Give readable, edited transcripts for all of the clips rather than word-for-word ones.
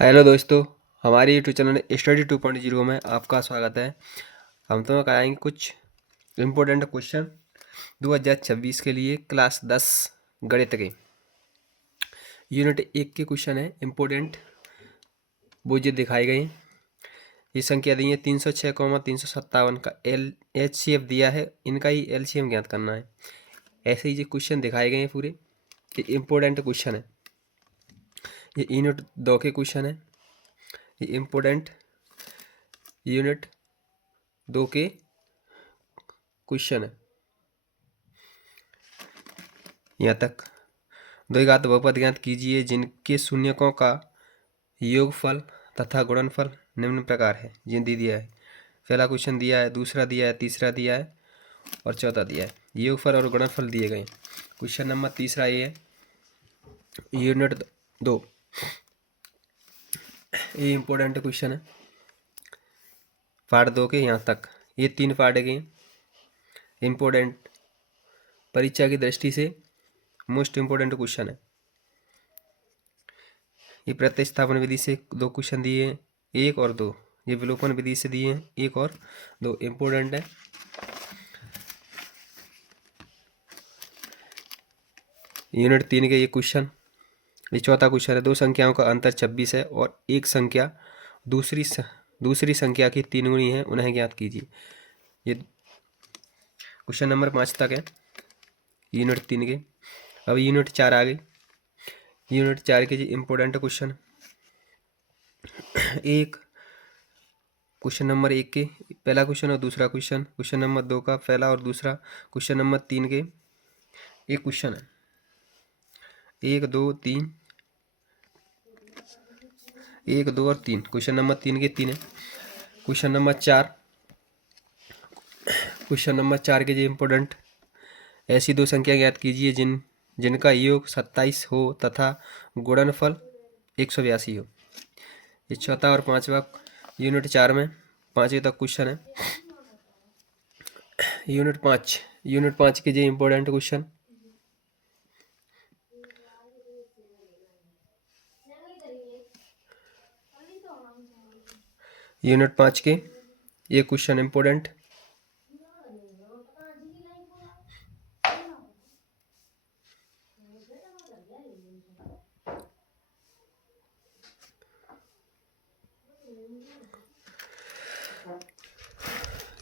Hello दोस्तों, हमारे YouTube channel study 2.0 में आपका स्वागत है। हम तुम्हें कराएंगे कुछ इम्पोर्टेंट क्वेश्चन 2026 के लिए क्लास 10 गणित के यूनिट 1 के क्वेश्चन है इम्पोर्टेंट। वो जो दिखाए गए हैं, ये संख्या दी है 306, 357 का एचसीएफ दिया है, इनका ही एलसीएम ज्ञात करना है। ऐसे ही जो क्वेश्चन दिखाए गए हैं पूरे, ये इम्पोर्टेंट क्वेश्चन है। ये यूनिट 2 के क्वेश्चन है, ये इम्पोर्टेंट यूनिट 2 के क्वेश्चन है। यहाँ तक द्विघात बहुपद ज्ञात कीजिए जिनके शून्यकों का योगफल तथा गुणनफल निम्न प्रकार है। जिन दी दिया है, पहला क्वेश्चन दिया है, दूसरा दिया है, तीसरा दिया है और चौथा दिया है। योगफल और गुणनफल दिए गए। क्वेश्चन नंबर तीसरा ये है, यूनिट 2। ये इम्पोर्टेंट क्वेश्चन है, पार्ट 2 के यहाँ तक। ये 3 पार्ट के इम्पोर्टेंट, परीक्षा की दृष्टि से मोस्ट इम्पोर्टेंट क्वेश्चन है। ये प्रतिस्थापन विधि से 2 क्वेश्चन दिए हैं, 1 और 2। ये विलोपन विधि से दिए हैं, 1 और 2 इम्पोर्टेंट है। यूनिट 3 के ये क्वेश्चन, ये चौथा क्वेश्चन है। 2 संख्याओं का अंतर 26 है और एक संख्या दूसरी संख्या की 3 गुणी है, उन्हें ज्ञात कीजिए। ये क्वेश्चन नंबर 5 तक है यूनिट 3 के। अब यूनिट 4 आ गई। यूनिट 4 के जी इम्पोर्टेंट क्वेश्चन, एक क्वेश्चन नंबर 1 के पहला क्वेश्चन और दूसरा क्वेश्चन, क्वेश्चन नंबर 2 का पहला और दूसरा, क्वेश्चन नंबर 3 के एक क्वेश्चन है। 1 2 3, 1 2 और 3, क्वेश्चन नंबर 3 के 3 है। क्वेश्चन नंबर 4, क्वेश्चन नंबर 4 के जी इम्पोर्टेंट, ऐसी 2 संख्या ज्ञात कीजिए जिनका योग 27 हो तथा गुणनफल 182 हो। ये चौथा और पांचवा यूनिट 4 में 5वें तक क्वेश्चन है। यूनिट 5 के जी इम्पोर्टेंट क्वेश्चन, यूनिट 5 के ये क्वेश्चन इम्पोर्टेंट।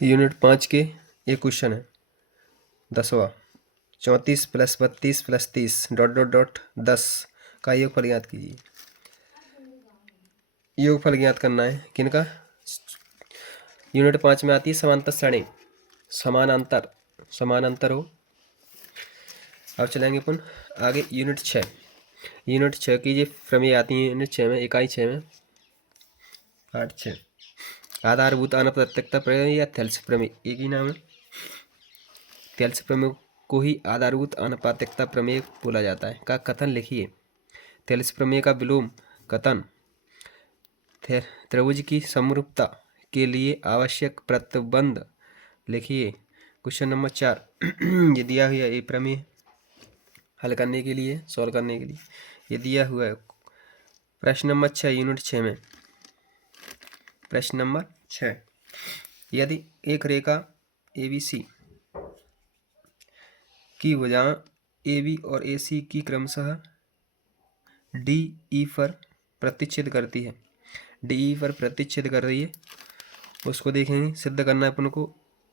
यूनिट 5 के ये क्वेश्चन है 10वां, 34 + 32 + 30 ... 10 का योगफल ज्ञात कीजिए। योगफल ज्ञात करना है किनका? यूनिट 5 में आती है समांतर श्रेणी, समानांतर हो। अब चलेंगे अपन आगे यूनिट 6। यूनिट 6 की ये प्रमेय आती है यूनिट 6 में, इकाई 6 में, पार्ट 6। आधारभूत अनप्रत्यक्षता प्रमेय या थेल्स प्रमेय, एक ही नाम है। थेल्स प्रमेय को ही आधारभूत अनप्रत्यक्षता प्रमेय बोला जाता है। का कथन लिखिए। थेल्स प्रमेय का विलोम कथन, त्रिभुज की समरूपता के लिए आवश्यक प्रतिबंध लिखिए। क्वेश्चन नंबर 4 ये दिया हुआ ये प्रमेय हल करने के लिए, सॉल्व करने के लिए ये दिया हुआ है। प्रश्न नंबर 6 यूनिट 6 में, प्रश्न नंबर 6, यदि एक रेखा ABC की भुजाएं AB और AC की क्रमशः DE पर प्रतिच्छेद करती है, DE पर प्रतिच्छेद कर रही है, उसको देखेंगे। सिद्ध करना है अपन को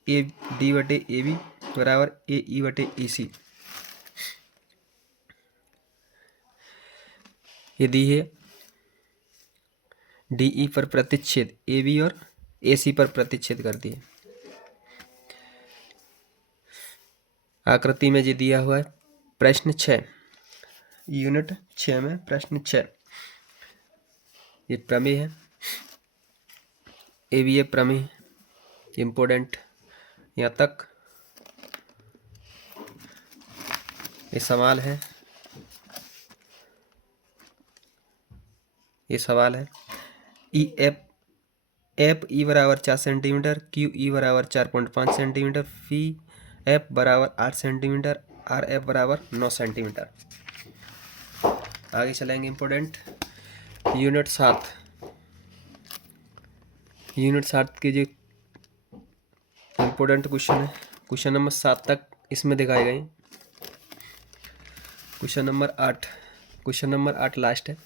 AD/AB बराबर AE/AC। यदि है DE पर प्रतिच्छेद AB और AC पर प्रतिच्छेद करती है। आकृति में ये दिया हुआ है प्रश्न 6 यूनिट 6 में, प्रश्न 6 ये प्रमेय है, AB प्रमेय इम्पोर्टेंट। यहाँ तक ये सवाल है, ये सवाल है। FE बराबर 4 सेंटीमीटर, QE बराबर 4.5 सेंटीमीटर, FF बराबर 8 सेंटीमीटर, RF बराबर 9 सेंटीमीटर। आगे चलेंगे इम्पोर्टेंट यूनिट 7 के जो इम्पोर्टेंट क्वेश्चन है, क्वेश्चन नंबर 7 तक इसमें दिखाए गए। क्वेश्चन नंबर 8 लास्ट है।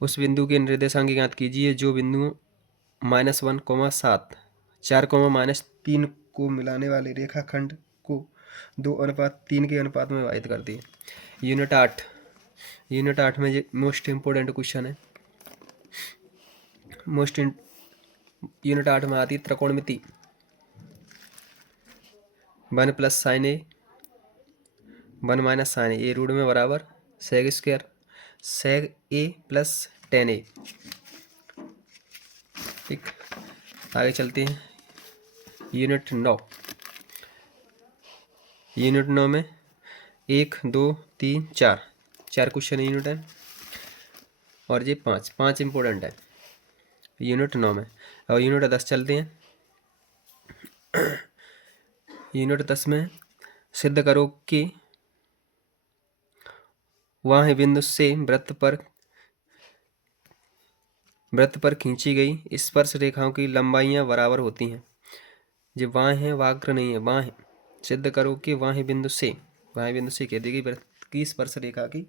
उस बिंदु के निर्देशांक ज्ञात कीजिए जो बिंदुओं -1, 7, 4, -3 को मिलाने वाले रेखाखंड को 2:3 के अनुपात में विभाजित करती है। यूनिट 8 में मोस्ट इम्पोर्टेंट क्वेश्चन है। यूनिट 8 में आती है त्रिकोणमिति। 1 + sin A 1 - sin A root में बराबर sec square sec A + tan A। ठीक, आगे चलते हैं। यूनिट 9 में 1, 2, 3, 4 क्वेश्चन यूनिट है और ये 5 इम्पोर्टेंट है यूनिट 9 में। और यूनिट 10 चलते हैं। यूनिट 10 में सिद्ध करो कि वह बिंदु से वृत्त पर खींची गई स्पर्श रेखाओं की लंबाइयां बराबर होती हैं। जो वहाँ है वक्र नहीं है, वहाँ है। सिद्ध करो कि वहाँ बिंदु से कह दी गई वृत्त की स्पर्श रेखा की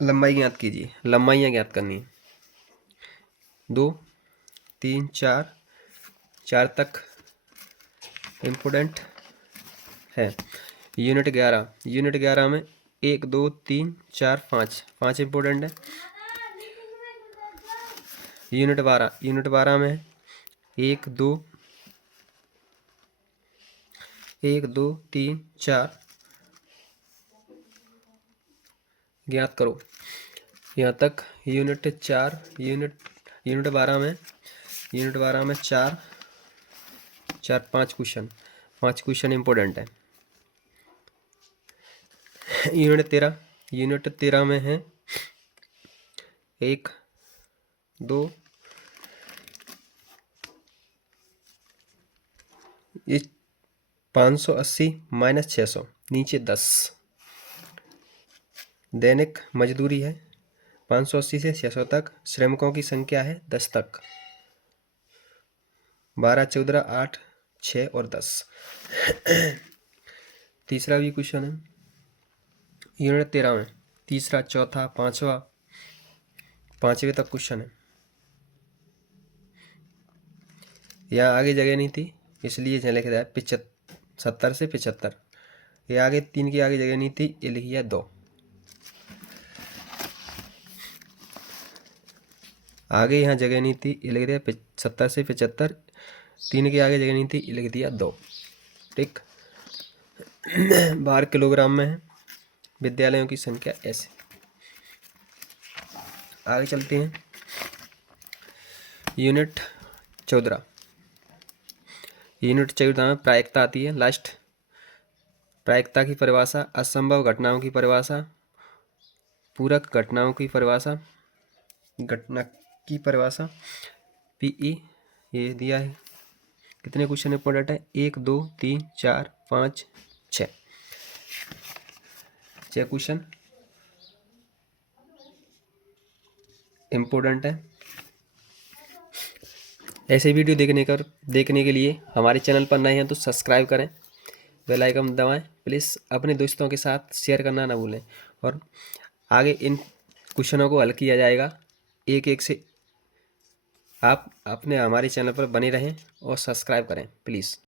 लंबाई ज्ञात कीजिए। लंबाइयां ज्ञात करनी है। 2, 3, 4 तक इम्पोर्टेंट है। यूनिट 11 में 1, 2, 3, 4, 5 इम्पोर्टेंट है। यूनिट 12 में 1, 2, 3, 4 ज्ञात करो। यहाँ तक यूनिट 12 में 4, 5 क्वेश्चन इम्पोर्टेंट है। यूनिट 13 में है 1, 2, ये 580 - 600 नीचे 10 दैनिक मजदूरी है। 580 से 600 तक श्रमिकों की संख्या है 10 तक। 12, 14, 8, 6 और 10। तीसरा भी क्वेश्चन है यूनिट 13 में। तीसरा, चौथा, पांचवें तक क्वेश्चन है। यहाँ आगे जगह नहीं थी इसलिए यहाँ लिख दिया है 70 से 75। ये आगे 3 की आगे जगह नहीं थी, ये लिखी है 2। आगे यहाँ जगह नहीं थी, ये लिख दिया 70 से 75। 3 की आगे जगह नहीं थी, ये लिख दिया 2। ठीक, बार किलोग्राम में है। विद्यालयों की संख्या ऐसे। आगे चलते हैं। यूनिट 14 में प्रायिकता आती है लास्ट। प्रायिकता की परिभाषा, असंभव घटनाओं की परिभाषा, पूरक घटनाओं की परिभाषा, घटना की परिभाषा, पीई ये दिया है। कितने क्वेश्चन इंपॉर्टेंट है? 1, 2, 3, 4, 5, 6 क्वेश्चन इम्पोर्टेंट है। ऐसे वीडियो देखने के लिए हमारे चैनल पर नए हैं तो सब्सक्राइब करें, बेल आइकन दबाएं। प्लीज़ अपने दोस्तों के साथ शेयर करना ना भूलें। और आगे इन क्वेश्चनों को हल किया जाएगा एक एक से। आप अपने हमारे चैनल पर बने रहें और सब्सक्राइब करें प्लीज़।